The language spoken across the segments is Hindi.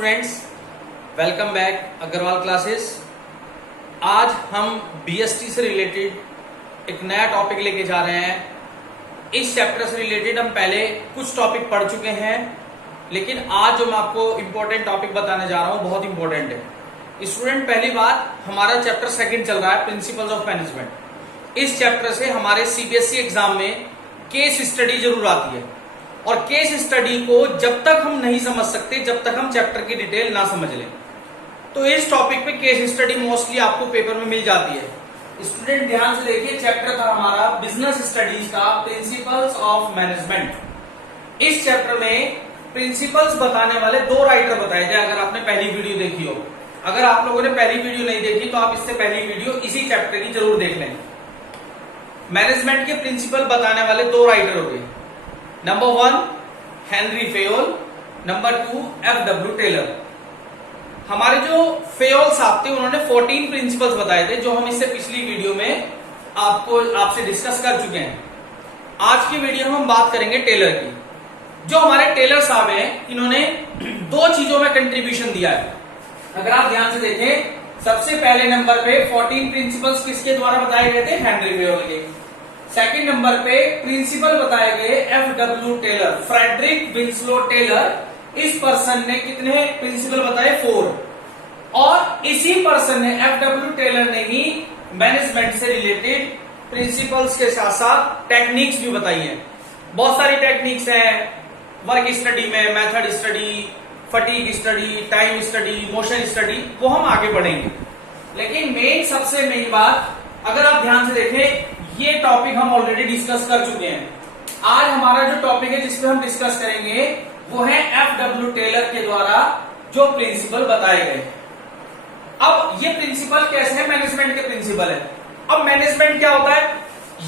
Students, welcome back Agarwal classes. आज हम बीएसटी से रिलेटेड एक नया टॉपिक लेके जा रहे हैं। इस चैप्टर से रिलेटेड हम पहले कुछ टॉपिक पढ़ चुके हैं, लेकिन आज जो मैं आपको इंपॉर्टेंट टॉपिक बताने जा रहा हूं बहुत इंपॉर्टेंट है। स्टूडेंट, पहली बात, हमारा चैप्टर सेकंड चल रहा है, प्रिंसिपल्स ऑफ मैनेजमेंट। इस चैप्टर से हमारे सीबीएसई एग्जाम में केस स्टडी जरूर आती है, और केस स्टडी को जब तक हम नहीं समझ सकते जब तक हम चैप्टर की डिटेल ना समझ लें। तो इस टॉपिक पे केस स्टडी मोस्टली आपको पेपर में मिल जाती है। स्टूडेंट ध्यान से देखिए, चैप्टर था हमारा बिजनेस स्टडीज का प्रिंसिपल्स ऑफ मैनेजमेंट। इस चैप्टर में प्रिंसिपल्स बताने वाले दो राइटर बताए थे। अगर आपने पहली वीडियो देखी हो, अगर आप लोगों ने पहली वीडियो नहीं देखी तो आप इससे पहली वीडियो इसी चैप्टर की जरूर देख लें। मैनेजमेंट के प्रिंसिपल बताने वाले दो राइटर हो गए। Number 1 Henri Fayol, number 2 F W. Taylor. हमारे जो फेयोल साहब थे उन्होंने 14 प्रिंसिपल्स बताए थे, जो हम इससे पिछली वीडियो में आपसे डिस्कस कर चुके हैं। आज की वीडियो में हम बात करेंगे टेलर की। जो हमारे टेलर साहब हैं, इन्होंने दो चीजों में कंट्रीब्यूशन दिया है। अगर आप ध्यान से देखें, सबसे पहले नंबर पे 14 प्रिंसिपल्स किसके द्वारा बताए गए थे? हेनरी फेयोल के। सेकंड नंबर पे प्रिंसिपल बताए गए F W. Taylor, Frederick Winslow Taylor. इस पर्सन ने कितने प्रिंसिपल बताए? 4। और इसी पर्सन ने, एफ.डब्ल्यू. टेलर ने ही मैनेजमेंट से रिलेटेड प्रिंसिपल्स के साथ साथ टेक्निक्स भी बताई हैं। बहुत सारी टेक्निक्स हैं वर्क स्टडी में, method study, fatigue study, time study, motion study, वो हम आगे बढ़ेंगे। लेकिन सबसे मेन बात, अगर आप ध्यान से देखें, ये टॉपिक हम ऑलरेडी डिस्कस कर चुके हैं। आज हमारा जो टॉपिक है जिसपे हम डिस्कस करेंगे वो है एफ.डब्ल्यू. टेलर के द्वारा जो प्रिंसिपल बताए गए। अब ये प्रिंसिपल कैसे है? मैनेजमेंट के प्रिंसिपल है। अब मैनेजमेंट क्या होता है,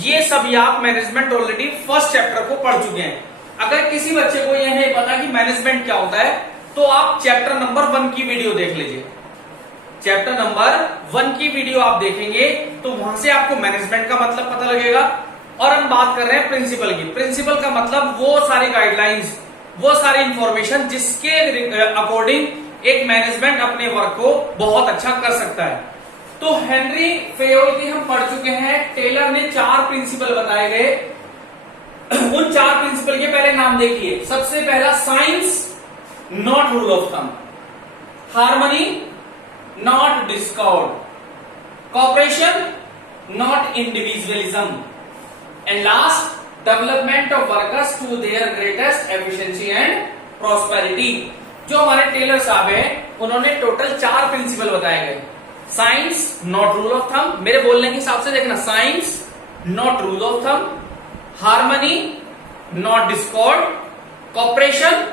ये सभी आप मैनेजमेंट ऑलरेडी फर्स्ट चैप्टर को पढ़ चुके हैं। अगर किसी बच्चे को यह नहीं पता कि मैनेजमेंट क्या होता है, तो आप चैप्टर नंबर 1 की वीडियो देख लीजिए। चैप्टर नंबर 1 की वीडियो आप देखेंगे तो वहां से आपको मैनेजमेंट का मतलब पता लगेगा। और हम बात कर रहे हैं प्रिंसिपल की। प्रिंसिपल का मतलब वो सारी गाइडलाइंस, वो सारी इंफॉर्मेशन जिसके अकॉर्डिंग एक मैनेजमेंट अपने वर्क को बहुत अच्छा कर सकता है। तो हेनरी फेयोल की हम पढ़ चुके हैं। टेलर ने 4 प्रिंसिपल बताए गए। उन 4 प्रिंसिपल के पहले नाम देखिए। सबसे पहला, science not rule of thumb, harmony not discord, cooperation not individualism, and last, development of workers to their greatest efficiency and prosperity। जो हमारे टेलर साहब हैं, उन्होंने टोटल 4 प्रिंसिपल बताए गए। Science not rule of thumb, मेरे बोलने के हिसाब से देखना, science not rule of thumb, harmony not discord, cooperation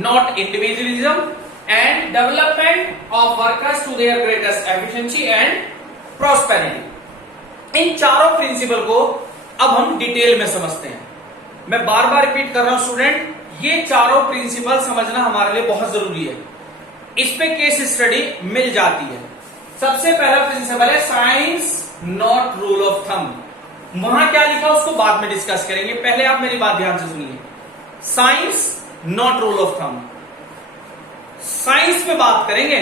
not individualism, and development of workers to their greatest efficiency and prosperity। इन चारों प्रिंसिपल को अब हम डिटेल में समझते हैं। मैं बार बार रिपीट कर रहा हूं स्टूडेंट, ये चारों प्रिंसिपल समझना हमारे लिए बहुत जरूरी है। इस पे केस स्टडी मिल जाती है। सबसे पहला प्रिंसिपल है science not rule of thumb. वहां क्या लिखा उसको बाद में डिस्कस करेंगे, पहले आप मेरी बात ध्यान से सुनिए। Science not rule of thumb, science में बात करेंगे,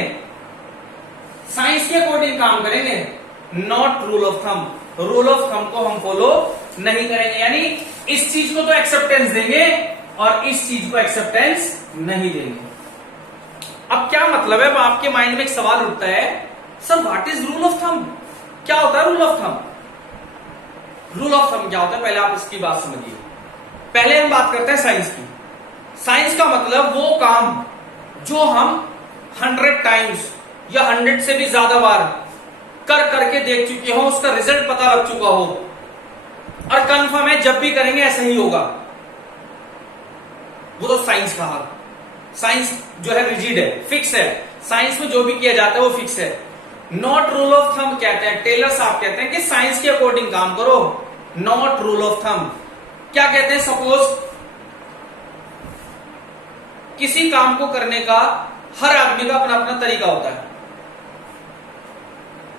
साइंस के अकॉर्डिंग काम करेंगे, not rule of thumb. Rule of thumb को हम फॉलो नहीं करेंगे, यानी इस चीज को तो एक्सेप्टेंस देंगे और इस चीज को एक्सेप्टेंस नहीं देंगे। अब क्या मतलब है? आपके माइंड में एक सवाल उठता है, sir what is rule of thumb? क्या होता है rule of thumb? Rule of thumb क्या होता है, पहले आप इसकी बात समझिए। पहले हम बात करते हैं साइंस की। साइंस का मतलब वो काम जो हम 100 टाइम्स या 100 से भी ज्यादा बार कर करके देख चुके हो, उसका रिजल्ट पता लग चुका हो और कंफर्म है जब भी करेंगे ऐसा ही होगा, वो तो साइंस कहा। साइंस जो है रिजिड है, फिक्स है। साइंस में जो भी किया जाता है वो फिक्स है। नॉट रूल ऑफ थंब कहते हैं, टेलर साहब कहते हैं कि साइंस के अकॉर्डिंग काम करो, नॉट रूल ऑफ थंब। क्या कहते हैं? सपोज किसी काम को करने का हर आदमी का अपना अपना तरीका होता है।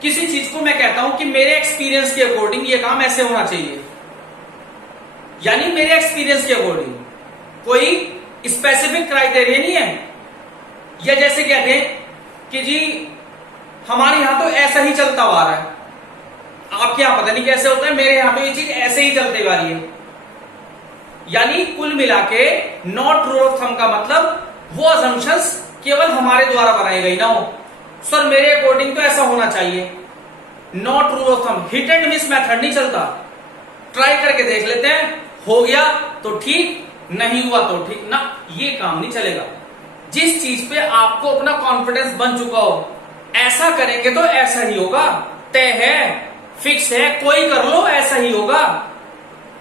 किसी चीज को मैं कहता हूं कि मेरे एक्सपीरियंस के अकॉर्डिंग ये काम ऐसे होना चाहिए, यानी मेरे एक्सपीरियंस के अकॉर्डिंग, कोई स्पेसिफिक क्राइटेरिया नहीं है। या जैसे कहते हैं कि जी हमारे यहां तो ऐसा ही चलता हुआ आ रहा है, आपके यहां पता नहीं कैसे होता है, मेरे यहां तो ये चीज ऐसे ही चलते आ रही है। यानी कुल मिला के नॉट रूल ऑफ थंब का मतलब वो असम्पशंस केवल हमारे द्वारा बनाई गई ना हो, सर मेरे अकॉर्डिंग तो ऐसा होना चाहिए। Not rule of thumb, hit and miss method नहीं चलता। ट्राई करके देख लेते हैं, हो गया तो ठीक, नहीं हुआ तो ठीक ना, ये काम नहीं चलेगा। जिस चीज पे आपको अपना कॉन्फिडेंस बन चुका हो, ऐसा करेंगे तो ऐसा ही होगा, तय है, फिक्स है, कोई कर लो ऐसा ही होगा,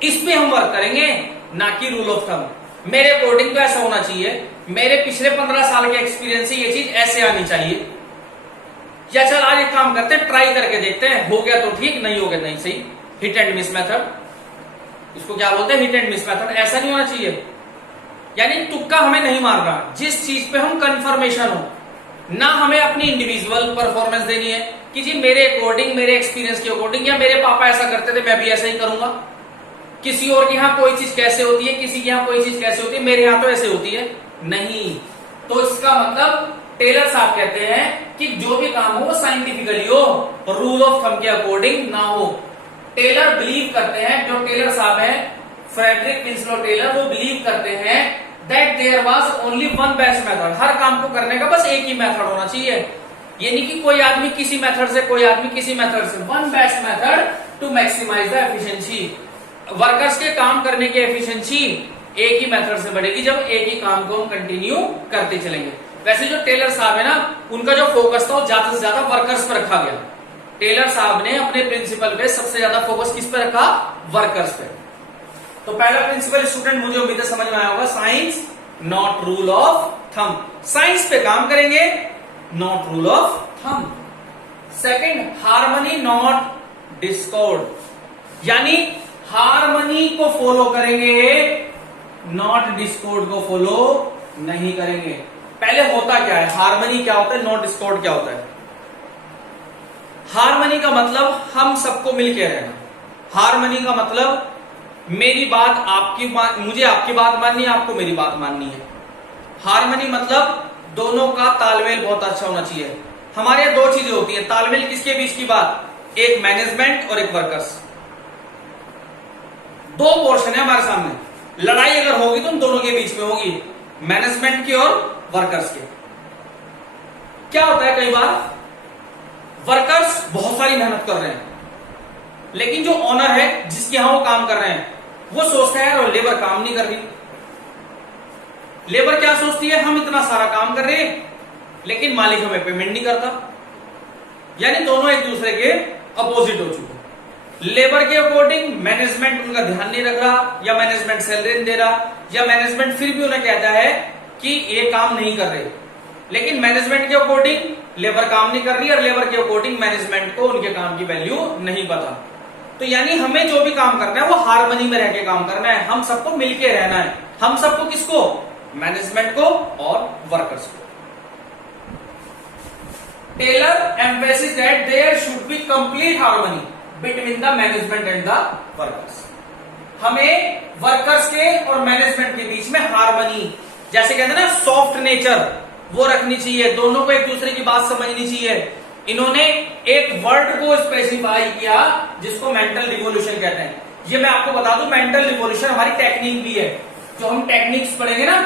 इस पे हम वर्क करेंगे, ना कि रूल ऑफ थंब। मेरे अकॉर्डिंग तो ऐसा होना चाहिए, मेरे पिछले 15 साल के एक्सपीरियंस से ये चीज ऐसे आनी चाहिए। या चल आज एक काम करते हैं, ट्राई करके देखते हैं, हो गया तो ठीक, नहीं हो गया नहीं सही। हिट एंड मिस मेथड, इसको क्या बोलते हैं, हिट एंड मिस मेथड। ऐसा नहीं होना चाहिए, यानी तुक्का हमें नहीं मारना, जिस चीज पे हम कंफर्मेशन हो, ना हमें अपनी इंडिविजुअल परफॉर्मेंस देनी है कि जी मेरे अकॉर्डिंग, मेरे एक्सपीरियंस के अकॉर्डिंग, या मेरे पापा ऐसा करते थे मैं भी ऐसा ही करूंगा, किसी और के यहाँ कोई चीज कैसे होती है, किसी के यहाँ कोई चीज कैसे होती है, मेरे यहाँ तो ऐसे होती है नहीं। तो इसका मतलब टेलर साहब कहते हैं कि जो भी काम हो वो साइंटिफिकली हो, रूल ऑफ थंब के अकॉर्डिंग ना हो। टेलर बिलीव करते हैं, जो टेलर साहब हैं फ्रेडरिक विंसलो टेलर, वो बिलीव करते हैं that there was only one best method. हर काम को करने का बस एक ही मेथड होना चाहिए, ये नहीं कि कोई आदमी किसी मेथड से, कोई आदमी किसी मेथड से। One best method to maximise the efficiency. Workers के काम करने की एफिशिएंसी एक ही मेथड से बढ़ेगी जब एक ही काम को हम कंटिन्यू करते चलेंगे। वैसे जो टेलर साहब है ना, उनका जो फोकस था वो ज्यादा से ज्यादा वर्कर्स पर रखा गया। टेलर साहब ने अपने प्रिंसिपल पे सबसे ज्यादा फोकस किस पे रखा, वर्कर्स पे। तो पहला प्रिंसिपल स्टूडेंट मुझे उम्मीद है समझ में आया होगा, science not rule of thumb. Science पे काम करेंगे, not rule of thumb. Second, harmony not Discord, यानी हार्मनी को फॉलो करेंगे, नॉट डिस्कॉर्ड को फॉलो नहीं करेंगे। पहले होता क्या है, हार्मनी क्या होता है, नॉट डिस्कॉर्ड क्या होता है। हार्मनी का मतलब हम सबको मिलके रहना। हार्मनी का मतलब मेरी बात आपकी बात, मुझे आपकी बात माननी है, आपको मेरी बात माननी है। हार्मनी मतलब दोनों का तालमेल बहुत अच्छा होना चाहिए। हमारे यहाँ दो चीजें होती है, तालमेल किसके बीच की बात, एक मैनेजमेंट और एक वर्कर्स। दो पोर्शन है हमारे सामने, लड़ाई अगर होगी तो उन दोनों के बीच में होगी, मैनेजमेंट की और वर्कर्स के। क्या होता है, कई बार वर्कर्स बहुत सारी मेहनत कर रहे हैं, लेकिन जो ओनर है जिसके यहां वो काम कर रहे हैं, वो सोचता है और लेबर काम नहीं कर रही। लेबर क्या सोचती है, हम इतना सारा काम कर रहे हैं लेकिन मालिक हमें पेमेंट नहीं करता। यानी दोनों एक दूसरे के अपोजिट हो चुके। लेबर के अकॉर्डिंग मैनेजमेंट उनका ध्यान नहीं रख रहा, या मैनेजमेंट सैलरी नहीं दे रहा, या मैनेजमेंट फिर भी उन्हें कहता है कि ये काम नहीं कर रहे, लेकिन मैनेजमेंट के अकॉर्डिंग लेबर काम नहीं कर रही, और लेबर के अकॉर्डिंग मैनेजमेंट को उनके काम की वैल्यू नहीं पता। तो यानी हमें जो भी काम करना है वो हार्मनी में रह के काम करना है, हम सबको मिलके रहना है। हम सबको किसको, मैनेजमेंट को और वर्कर्स को। Taylor emphasis that there should be complete harmony between the management and the workers. हमें वर्कर्स के और मैनेजमेंट के बीच में हार्मनी, जैसे कहते हैं ना सॉफ्ट नेचर, वो रखनी चाहिए। दोनों को एक दूसरे की बात समझनी चाहिए। इन्होंने एक वर्ड को स्पेसिफाई किया जिसको मेंटल रिवॉल्यूशन कहते हैं। ये मैं आपको बता दूं, मेंटल रिवॉल्यूशन हमारी टेक्निक भी है। जो हम टेक्निक्स पढ़ेंगे ना,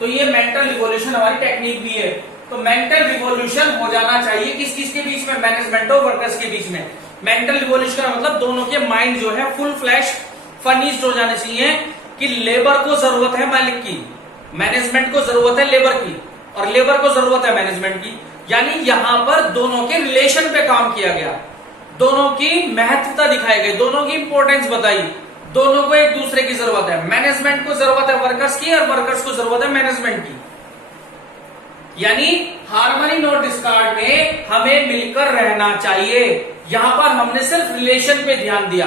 तो ये मेंटल रिवॉल्यूशन हमारी टेक्निक भी है। तो मेंटल रिवॉल्यूशन हो जाना चाहिए किस किस के बीच में, मैनेजमेंट और वर्कर्स के बीच में। मेंटल रिवॉल्यूशन का मतलब दोनों के माइंड जो है फुल फ्लैश फर्निश्ड हो जाने चाहिए कि लेबर को जरूरत है मालिक की, मैनेजमेंट को जरूरत है लेबर की, और लेबर को जरूरत है मैनेजमेंट की। यानी यहां पर दोनों के रिलेशन पे काम किया गया, दोनों की महत्वता दिखाई गई, दोनों की इंपॉर्टेंस बताई, दोनों को एक दूसरे की जरूरत है। मैनेजमेंट को जरूरत है वर्कर्स की, और वर्कर्स को जरूरत है मैनेजमेंट की। यानी हार्मनी नॉट डिस्कार्ड में हमें मिलकर रहना चाहिए। यहां पर हमने सिर्फ रिलेशन पे ध्यान दिया।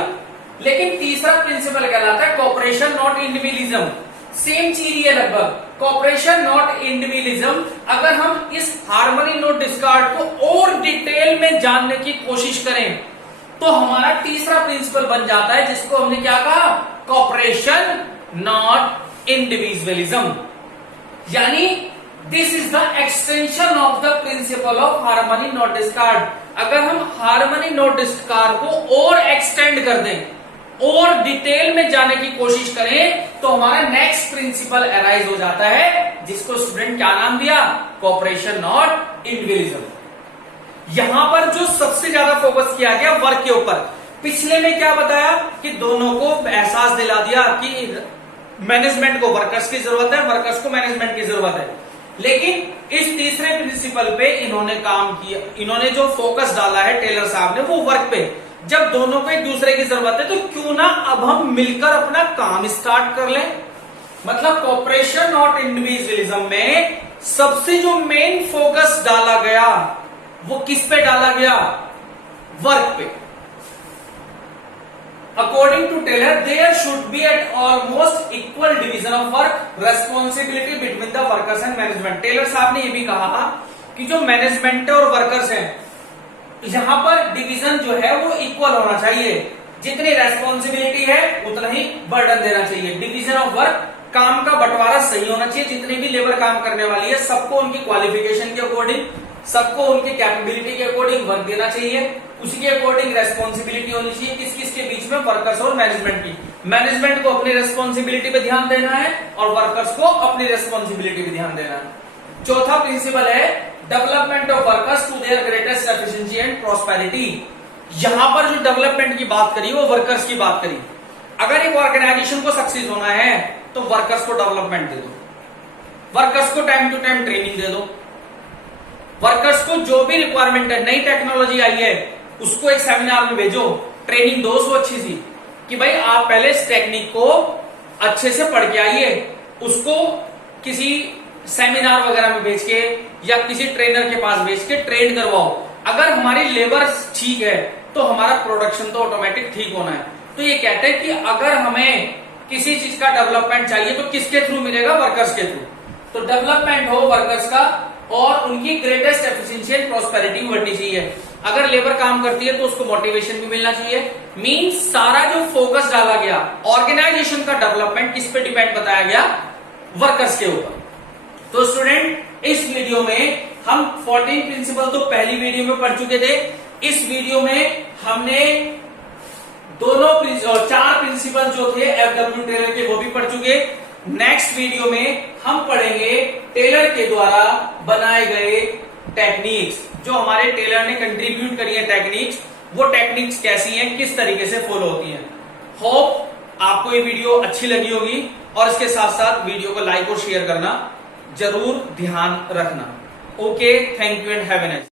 लेकिन तीसरा प्रिंसिपल कहलाता है कोऑपरेशन नॉट इंडिविजुअलिज्म। सेम चीज है लगभग, कोऑपरेशन नॉट इंडिविजुअलिज्म। अगर हम इस हार्मनी नॉट डिस्कार्ड को और डिटेल में जानने की कोशिश करें तो हमारा तीसरा प्रिंसिपल बन जाता है, जिसको हमने क्या कहा, कोऑपरेशन नॉट इंडिविजुअलिज्म। यानी this is the extension of the principle of harmony not discard. अगर हम हार्मनी नॉट डिस्कार्ड को और एक्सटेंड कर दें और डिटेल में जाने की कोशिश करें तो हमारा नेक्स्ट प्रिंसिपल अराइज हो जाता है, जिसको स्टूडेंट क्या नाम दिया, कोऑपरेशन नॉट इंडिविजुअल। यहां पर जो सबसे ज्यादा फोकस किया गया वर्क के ऊपर। पिछले में क्या बताया कि दोनों को एहसास दिला दिया कि मैनेजमेंट को वर्कर्स की जरूरत है, वर्कर्स को मैनेजमेंट की जरूरत है। लेकिन इस तीसरे प्रिंसिपल पे इन्होंने काम किया, इन्होंने जो फोकस डाला है टेलर साहब ने, वो वर्क पे। जब दोनों को एक दूसरे की जरूरत है तो क्यों ना अब हम मिलकर अपना काम स्टार्ट कर लें। मतलब कोऑपरेशन नॉट इंडिविजुअलिज्म में सबसे जो मेन फोकस डाला गया वो किस पे डाला गया, वर्क पे। According to Taylor, there should be at almost equal division of work responsibility between the workers and management. Taylor साहब ने ये भी कहा कि जो मैनेजमेंट और वर्कर्स हैं, यहां पर डिवीजन जो है वो इक्वल होना चाहिए। जितनी रेस्पॉन्सिबिलिटी है उतना ही बर्डन देना चाहिए। डिवीजन ऑफ वर्क, काम का बंटवारा सही होना चाहिए। जितनी भी लेबर काम करने वाली है सबको उनकी क्वालिफिकेशन के अकॉर्डिंग, सबको उनकी कैपेबिलिटी के अकॉर्डिंग वर्क देना चाहिए। उसी के अकॉर्डिंग रेस्पॉन्सिबिलिटी होनी चाहिए किस किस के बीच में, वर्कर्स और मैनेजमेंट की। मैनेजमेंट को अपनी रेस्पॉन्सिबिलिटी पे ध्यान देना है और वर्कर्स को अपनी रेस्पॉन्सिबिलिटी पे ध्यान देना है। चौथा प्रिंसिपल है development of workers to their greatest efficiency and prosperity. यहां पर जो डेवलपमेंट की बात करी वो वर्कर्स की बात करी। अगर एक ऑर्गेनाइजेशन को सक्सेस होना है तो वर्कर्स को डेवलपमेंट दे दो, वर्कर्स को टाइम टू टाइम ट्रेनिंग दे दो, वर्कर्स को जो भी रिक्वायरमेंट है, नई टेक्नोलॉजी आई है उसको एक सेमिनार में भेजो, ट्रेनिंग दो उसको अच्छी सी कि भाई आप पहले इस टेक्निक को अच्छे से पढ़ के आइए। उसको किसी सेमिनार वगैरह में भेज के या किसी ट्रेनर के पास भेज के ट्रेन करवाओ। अगर हमारी लेबर ठीक है तो हमारा प्रोडक्शन तो ऑटोमेटिक ठीक होना है। तो ये कहते हैं कि अगर हमें किसी चीज का डेवलपमेंट चाहिए तो किसके थ्रू मिलेगा, वर्कर्स के थ्रू। तो डेवलपमेंट हो वर्कर्स का और उनकी ग्रेटेस्ट एफिशिएंसी एंड प्रॉस्पेरिटी बढ़नी चाहिए। अगर लेबर काम करती है तो उसको मोटिवेशन भी मिलना चाहिए। मींस सारा जो फोकस डाला गया ऑर्गेनाइजेशन का डेवलपमेंट किस पे डिपेंड बताया गया, वर्कर्स के ऊपर। तो स्टूडेंट इस वीडियो में हम 14 प्रिंसिपल तो पहली वीडियो में पढ़ चुके थे। इस वीडियो में हमने दोनों 4 प्रिंसिपल जो थे एफडब्ल्यू टेलर के वो भी पढ़ चुके। नेक्स्ट वीडियो में हम पढ़ेंगे टेलर के द्वारा बनाए गए टेक्निक्स, जो हमारे टेलर ने कंट्रीब्यूट करी है टेक्निक्स, वो टेक्निक्स कैसी हैं, किस तरीके से फॉलो होती हैं। होप आपको ये वीडियो अच्छी लगी होगी और इसके साथ साथ वीडियो को लाइक और शेयर करना जरूर ध्यान रखना। Okay, thank you and have a nice.